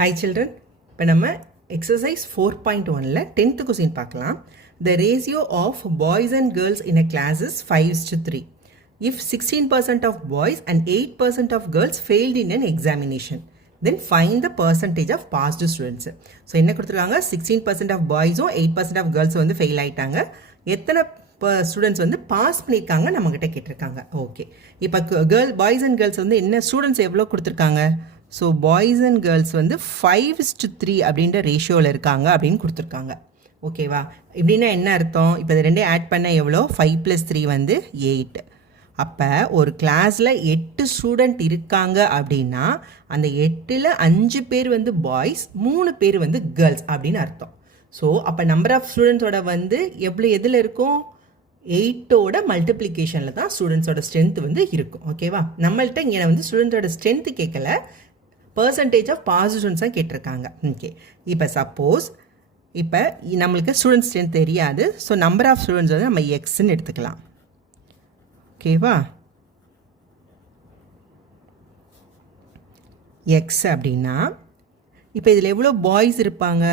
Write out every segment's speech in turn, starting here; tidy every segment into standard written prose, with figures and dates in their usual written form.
Hi children, இப்போ நம்ம exercise 4.1ல 10th question பார்க்கலாம். The ratio of boys and girls in a class is 5:3. If 16% of boys and 8% of girls failed in an examination, then find the percentage of passed students. So என்ன கொடுத்துருக்காங்க, 16% of boysம் 8% of girls வந்து fail ஆயிட்டாங்க. எத்தனை students வந்து pass பண்ணியிருக்காங்க நம்மக்கிட்ட கேட்டிருக்காங்க. Okay, இப்போ பாய்ஸ் அண்ட் கேர்ள்ஸ் வந்து என்ன ஸ்டூடெண்ட்ஸ் எவ்வளோ கொடுத்துருக்காங்க? ஸோ பாய்ஸ் அண்ட் கேர்ள்ஸ் வந்து 5:3 அப்படின்ற ரேஷியோவில் இருக்காங்க அப்படின்னு கொடுத்துருக்காங்க. ஓகேவா? இப்படின்னா என்ன அர்த்தம்? இப்போ இது ரெண்டே ஆட் பண்ண எவ்வளோ? 5 + 3 வந்து 8. அப்போ ஒரு கிளாஸில் 8 ஸ்டூடெண்ட் இருக்காங்க அப்படின்னா அந்த 8ல் 5 பேர் வந்து பாய்ஸ், 3 பேர் வந்து கேர்ள்ஸ் அப்படின்னு அர்த்தம். ஸோ அப்போ நம்பர் ஆஃப் ஸ்டூடெண்ட்ஸோட வந்து எதில் இருக்கும்? 8ஓட மல்டிப்ளிகேஷனில் தான் ஸ்டூடெண்ட்ஸோட ஸ்ட்ரென்த் வந்து இருக்கும். ஓகேவா? நம்மள்கிட்ட இங்கே வந்து ஸ்டூடெண்ட்ஸோட ஸ்ட்ரென்த்து கேட்கல, பர்சன்டேஜ் ஆஃப் பாஸ் ஸ்டூடெண்ட்ஸ் தான் கேட்டிருக்காங்க. ஓகே, இப்போ சப்போஸ் இப்போ நம்மளுக்கு ஸ்டூடெண்ட் ஸ்ட்ரென்த் தெரியாது. ஸோ நம்பர் ஆஃப் ஸ்டூடெண்ட்ஸ் வந்து நம்ம எக்ஸ்ன்னு எடுத்துக்கலாம். ஓகேவா? எக்ஸ் அப்படின்னா இப்போ இதில் எவ்வளோ பாய்ஸ் இருப்பாங்க?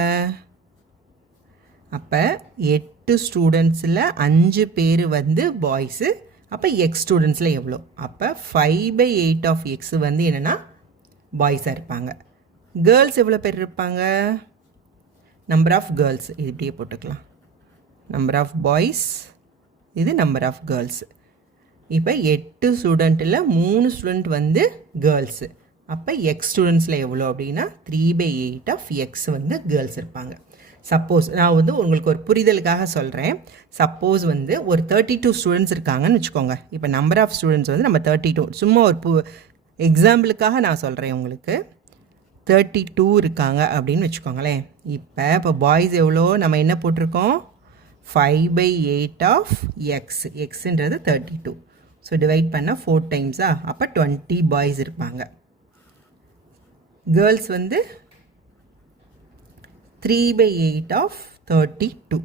அப்போ 8 ஸ்டூடெண்ட்ஸில் 5 பேர் வந்து பாய்ஸு. அப்போ எக்ஸ் ஸ்டூடெண்ட்ஸில் எவ்வளோ? அப்போ 5/8 ஆஃப் எக்ஸ் வந்து என்னென்னா பாய்ஸாக இருப்பாங்க. கேர்ள்ஸ் எவ்வளோ பேர் இருப்பாங்க? நம்பர் ஆஃப் கேர்ள்ஸ் இது இப்படியே போட்டுக்கலாம். நம்பர் ஆஃப் பாய்ஸ், இது நம்பர் ஆஃப் கேர்ள்ஸ். இப்போ 8 ஸ்டூடெண்ட்டில் 3 ஸ்டூடெண்ட் வந்து கேர்ள்ஸு. அப்போ எக்ஸ் ஸ்டூடெண்ட்ஸில் எவ்வளோ அப்படின்னா 3/8 ஆஃப் எக்ஸ் வந்து கேர்ள்ஸ் இருப்பாங்க. சப்போஸ் நான் வந்து உங்களுக்கு ஒரு புரிதலுக்காக சொல்கிறேன். சப்போஸ் வந்து ஒரு 32 ஸ்டூடெண்ட்ஸ் இருக்காங்கன்னு வச்சுக்கோங்க. இப்போ நம்பர் ஆஃப் ஸ்டூடெண்ட்ஸ் வந்து நம்ம 32, சும்மா ஒரு எக்ஸாம்பிளுக்காக நான் சொல்கிறேன் உங்களுக்கு. 32 இருக்காங்க அப்படின்னு வச்சுக்கோங்களேன். இப்போ பாய்ஸ் எவ்வளோ? நம்ம என்ன போட்டிருக்கோம்? 5/8 ஆஃப் எக்ஸ். எக்ஸுன்றது 32. ஸோ டிவைட் பண்ணால் 4 டைம்ஸா? அப்போ 20 பாய்ஸ் இருப்பாங்க. கேர்ள்ஸ் வந்து 3/8 ஆஃப் 32.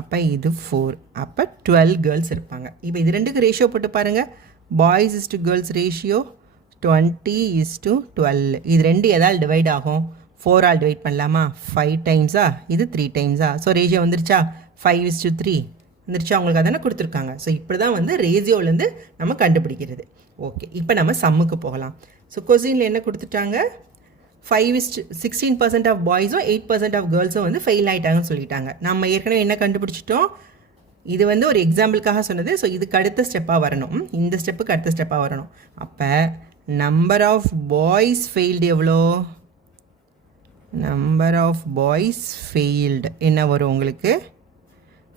அப்போ இது 4. அப்போ 12 கேர்ள்ஸ் இருப்பாங்க. இப்போ இது ரெண்டுக்கு ரேஷியோ போட்டு பாருங்கள். Boys is to girls ratio 20:12. இது ரெண்டு எதால் டிவைட் ஆகும்? 4ஆல் டிவைட் பண்ணலாமா? 5 டைம்ஸா? இது 3 டைம்ஸா? ஸோ ரேஷியோ வந்துருச்சா? 5:3 வந்துருச்சா? அவங்களுக்கு அதானே கொடுத்துருக்காங்க. ஸோ இப்படி தான் வந்து ரேஷியோலேருந்து நம்ம கண்டுபிடிக்கிறது. ஓகே, இப்போ நம்ம சம்முக்கு போகலாம். ஸோ கொஸ்டினில் என்ன கொடுத்துட்டாங்க? 16% ஆஃப் பாய்ஸும் 8% ஆஃப் கேர்ள்ஸும் வந்து ஃபெயில் ஆகிட்டாங்கன்னு சொல்லிட்டாங்க. நம்ம ஏற்கனவே என்ன கண்டுபிடிச்சிட்டோம்? இது வந்து ஒரு எக்ஸாம்பிளுக்காக சொன்னது. ஸோ இதுக்கு அடுத்த ஸ்டெப்பாக வரணும், இந்த ஸ்டெப்புக்கு அடுத்த ஸ்டெப்பாக வரணும். அப்போ நம்பர் ஆஃப் பாய்ஸ் ஃபெயில்டு எவ்வளோ? நம்பர் ஆஃப் பாய்ஸ் ஃபெயில்டு என்ன வரும் உங்களுக்கு?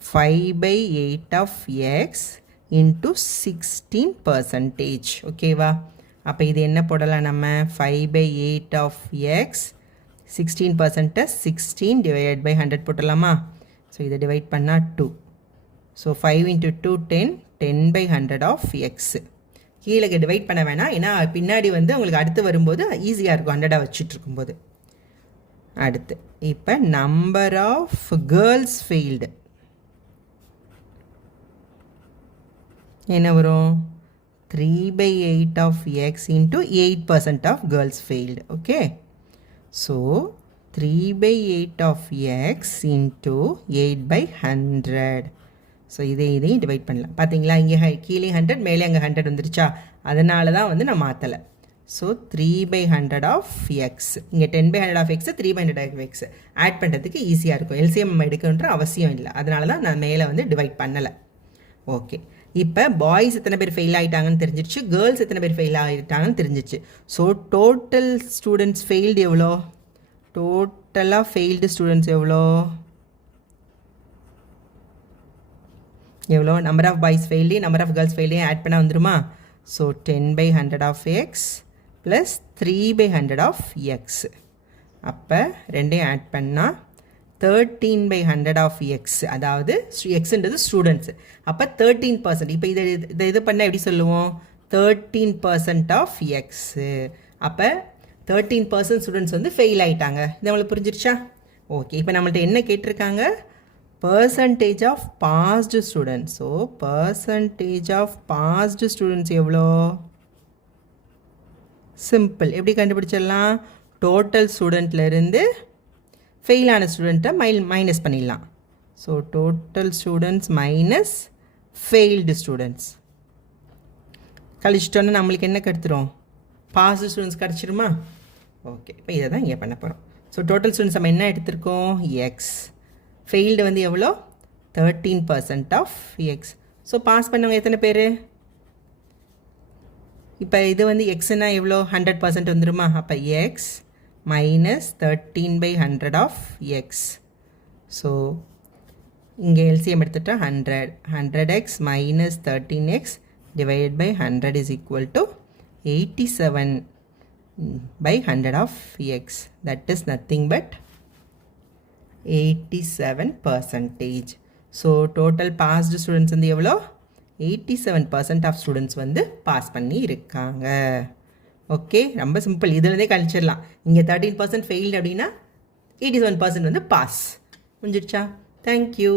5/8 ஆஃப் எக்ஸ் இன்ட்டு 16%. ஓகேவா? அப்போ இது என்ன போடலாம் நம்ம? 5/8 ஆஃப் எக்ஸ் 16%, 16 டிவைட் பை 100 போட்டலாமா? ஸோ இதை டிவைட் பண்ணால் 2. So 5 × 2 10, 10/100 of X. கீழே டிவைட் பண்ண வேணாம், ஏன்னா பின்னாடி வந்து உங்களுக்கு அடுத்து வரும்போது ஈஸியாக இருக்கும் 100 வச்சுட்டு இருக்கும்போது. அடுத்து இப்போ நம்பர் ஆஃப் கேர்ள்ஸ் ஃபெயில்டு என்ன வரும்? 3/8 of x into 8% of girls failed. Okay, so 3/8 of x into 8/100. So இதையும் டிவைட் பண்ணலாம். பார்த்தீங்களா? இங்கே கீழே 100, மேலே அங்கே 100 வந்துருச்சா? அதனால தான் வந்து நான் மாற்றலை. ஸோ 3/100 ஆஃப் எக்ஸ், இங்கே 10/100 of x, 3/100 of x add பண்ணுறதுக்கு ஈஸியாக இருக்கும். எல்சிஎம் நம்ம எடுக்கணுன்ற அவசியம் இல்லை. அதனால தான் நான் மேலே வந்து டிவைட் பண்ணலை. ஓகே, இப்போ பாய்ஸ் எத்தனை பேர் ஃபெயில் ஆகிட்டாங்கன்னு தெரிஞ்சிருச்சு, கேர்ள்ஸ் எத்தனை பேர் ஃபெயில் ஆகிட்டாங்கன்னு தெரிஞ்சிருச்சு. ஸோ டோட்டல் ஸ்டூடெண்ட்ஸ் ஃபெயில்டு எவ்வளோ? டோட்டலாக ஃபெயில்டு ஸ்டூடெண்ட்ஸ் எவ்வளோ? எவ்வளோ? Number of boys failed number of girls ஃபெயில்டையும் ஆட் பண்ணால் வந்துருமா? So 10/100 of X plus 3/100 of X. அப்போ ரெண்டையும் ஆட் பண்ணால் 13/100 ஆஃப் எக்ஸ். அதாவது எக்ஸுன்றது ஸ்டூடெண்ட்ஸு. அப்போ 13%. இப்போ இது பண்ணால் எப்படி சொல்லுவோம்? 13% ஆஃப் எக்ஸு. அப்போ 13% ஸ்டூடெண்ட்ஸ் வந்து ஃபெயில் ஆகிட்டாங்க. இது நம்மளுக்கு புரிஞ்சிருச்சா? ஓகே, இப்போ நம்மள்ட்ட என்ன கேட்டிருக்காங்க? percentage of passed students. So percentage of passed students எவ்வளோ? சிம்பிள். எப்படி கண்டுபிடிச்சிடலாம்? டோட்டல் ஸ்டூடெண்ட்லேருந்து ஃபெயிலான ஸ்டூடெண்ட்டை மைனஸ் பண்ணிடலாம். So total students minus failed students கழிச்சிட்டோன்னா நம்மளுக்கு என்ன கிடச்சிரும்? Pass students கிடச்சிருமா? ஓகே, இப்போ இதை தான் இங்கே பண்ண போகிறோம். ஸோ டோட்டல் ஸ்டூடெண்ட்ஸ் நம்ம என்ன எடுத்திருக்கோம்? எக்ஸ். ஃபெயில்டு வந்து எவ்வளோ? 13% ஆஃப் எக்ஸ். ஸோ பாஸ் பண்ணவங்க எத்தனை பேர்? இப்போ இது வந்து எக்ஸ்னா எவ்வளோ? 100% வந்துருமா? அப்போ x minus 13/100 of x. So இங்கே எல்சிஎம் எடுத்துட்டா 100x minus 13x divided by 100 is equal to 87/100 of x. That is nothing but 87%. So total passed students வந்து எவ்வளோ? 87% of students வந்து பாஸ் பண்ணி இருக்காங்க. ஓகே, ரொம்ப சிம்பிள். இதுலேருந்தே கழிச்சிடலாம். இங்கே 13% ஃபெயில்டு அப்படின்னா 87% வந்து பாஸ். முடிஞ்சிடுச்சா? தேங்க்யூ.